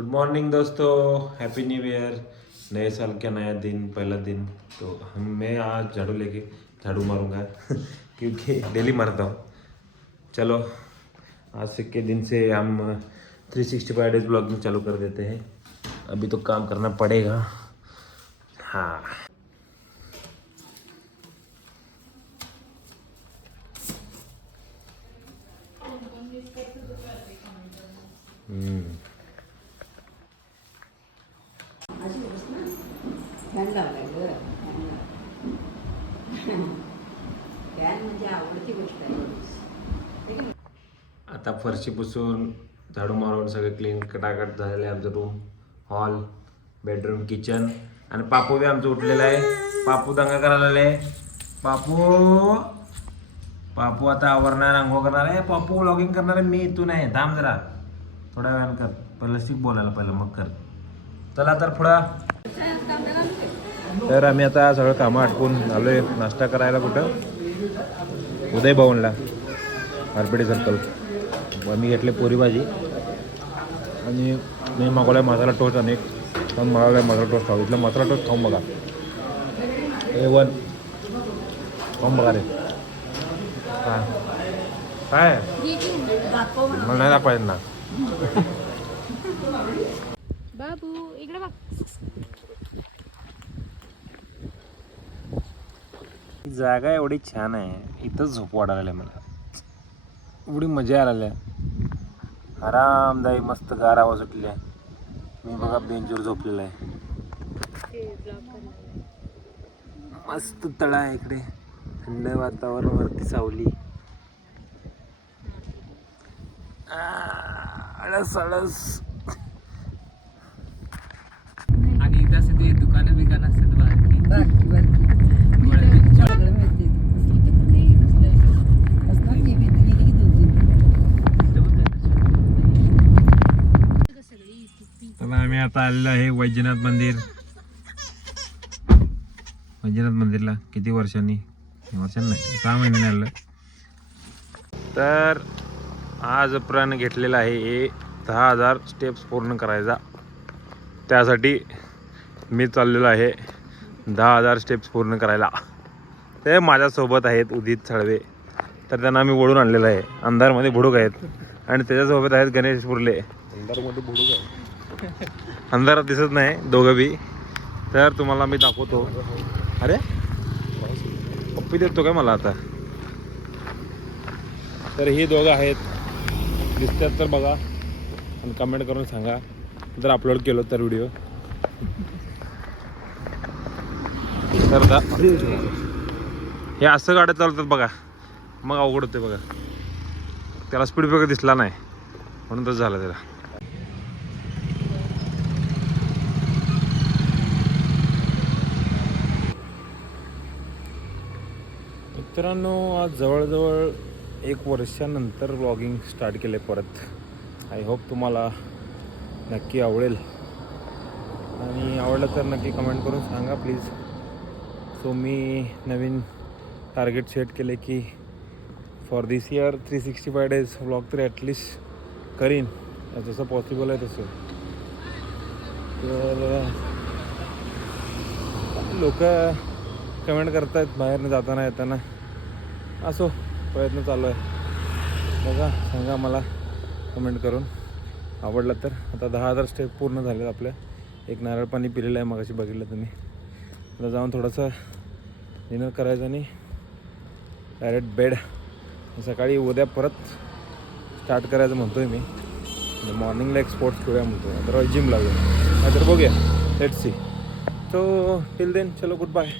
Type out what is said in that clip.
Good morning दोस्तों, happy new year. नए साल का नया दिन, पहला दिन। तो मैं आज झाड़ू मारूंगा क्योंकि डेली मारता हूँ। चलो आज से के दिन से हम 365 डेज ब्लॉगिंग चालू कर देते हैं। अभी तो काम करना पड़ेगा। हाँ फॅन लावलाय ग फॅन म्हणजे आवडती गोष्ट आहे. आता फरशी पुसून झाडू मारून सगळं क्लीन कटाकट झालेलं आहे. आमचं रूम, हॉल, बेडरूम, किचन. आणि पापू बी आमचं उठलेलं आहे. पापू दंगा करायला आले. पापू आता आवरणार, आंघोळ करणार आहे. पापू व्लॉगिंग करणार आहे. मी तू नाही. थांब जरा थोड्या वेळानं कर. पहिलं शिक बोलायला, पहिलं मग कर. चला तर पुढं. तर आम्ही आता सगळं कामं आटपून आलोय नाश्ता करायला. कुठं? उदय भवनला, आरपेटी सर्कल. मी घेतले पुरी भाजी आणि मी मागवला मसाला टोस्ट. आणि पण मागवला मसाला टोस्ट खाऊ. इथलं मसाला टोस्ट खाऊन बघा. A1 खाऊन बघा रे. काय मला नाही दाखवायचं ना. बाबू इकडे बघ. जागा एवढी छान आहे, इथंच झोप वाढायला मला. एवढी मजा आलेली आहे. आरामदायी मस्त गार हवा सुटली आहे. मी बघा बेंचवर झोपलेला आहे. मस्त तळा आहे इकडे, थंड वातावरण, वरती सावली. आळस आळस. आणि इथं असं ते दुकानं बिकानं असतात बारकी. तर आम्ही आता आलेलो आहे वैजनाथ मंदिर. वैजनाथ मंदिरला किती वर्षांनी नाही 6 महिन्याने आलं. तर आज प्रण घेतलेला आहे 10,000 स्टेप्स पूर्ण करायचा. त्यासाठी मी चाललेलो आहे 10,000 स्टेप्स पूर्ण करायला. ते माझ्यासोबत आहेत उदित साळवे. तर त्यांना मी ओढून आणलेलं आहे. अंधारमध्ये भुडूक आहेत आणि त्याच्यासोबत आहेत गणेश पुरले. अंधारमध्ये भुडूक आहे, अंधारात दिसत नाही दोघं बी. तर तुम्हाला मी दाखवतो. अरे पप्पी देतो काय मला आता. तर ही दोघं आहेत, दिसतात तर बघा आणि कमेंट करून सांगा जर अपलोड केलं तर व्हिडिओ. तर हे असं गाड्या चालतात बघा, मग अवघड होते बघा. त्याला स्पीड ब्रेकर दिसला नाही म्हणून तसं झालं त्याला. मित्रांनो, आज जवळजवळ 1 वर्षानंतर व्लॉगिंग स्टार्ट केले परत. आय होप तुम्हाला नक्की आवडेल आणि आवडलं तर नक्की कमेंट करून सांगा please. So me Naveen target set केले की for this year 365 days vlog तर ॲटलिस्ट करीन जसं पॉसिबल आहे तसं. तर लोक कमेंट करतायत बाहेरनं जाताना येताना. असो, प्रयत्न चालू आहे. बघा, सांगा मला कमेंट करून आवडलं तर. आता 10,000 स्टेप पूर्ण झालेत आपल्या. एक नारळ पाणी पिलेलं आहे मगाशी, बघितलं तुम्ही. आता जाऊन थोडंसं डिनर करायचं आणि डायरेक्ट बेड. सकाळी उद्या परत स्टार्ट करायचं म्हणतो आहे मी. मॉर्निंगला एक स्पोर्ट्स खेळूया म्हणतो, अदरवाईज जिम लागेल. नाहीतर बघूया, let's see. So till then चलो, गुड बाय.